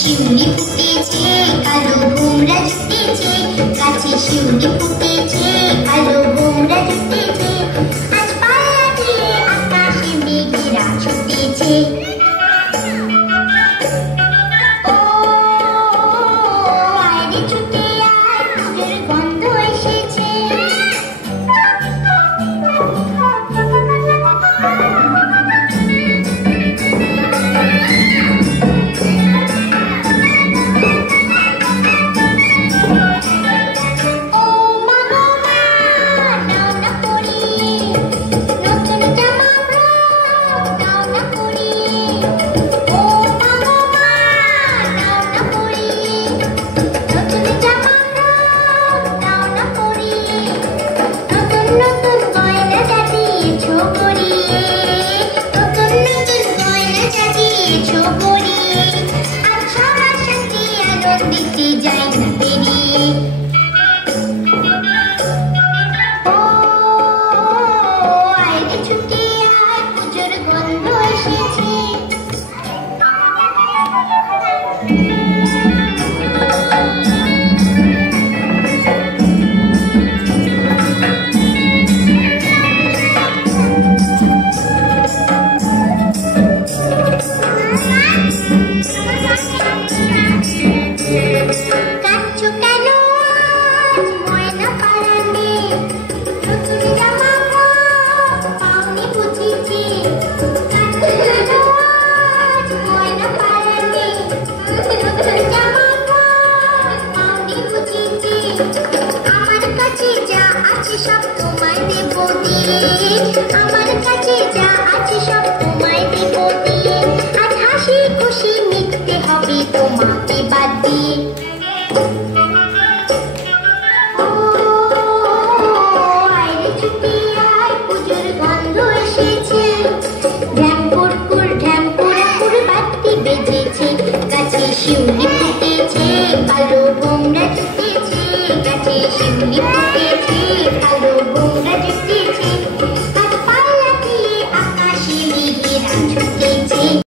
শিউলি ফুটেছে কালো ভোমরা জুটেছে, গাছে শিউলি ফুটেছে কালো ভোমরা জুটেছে, আজ পাল্লা দিয়ে আকাশে মেঘেরা ছুটেছে। ও আয় ছুটে আয়, পুজোর গন্ধ এসেছে। সব তোমায় দেব দিয়ে, আমার কাছে যা আছে সব তোমায় দেব দিয়ে, আজ হাসি খুশি মিটতে হবে তোমাকে বাদ দিয়ে। ও আয় রে ছুটে আয়, পুজোর গন্ধ এসেছে। ঢ্যামপুর ঢ্যামপুর বাতি বেজেছে, গাছে শিউলি ফুটেছে কালো ভোমরা জুটেছে, গাছে শিউলি ফুটেছে কালো ভোমরা জুটেছে, আজ পাল্লা দিয়ে আকাশে মেঘেরা ছুটেছে।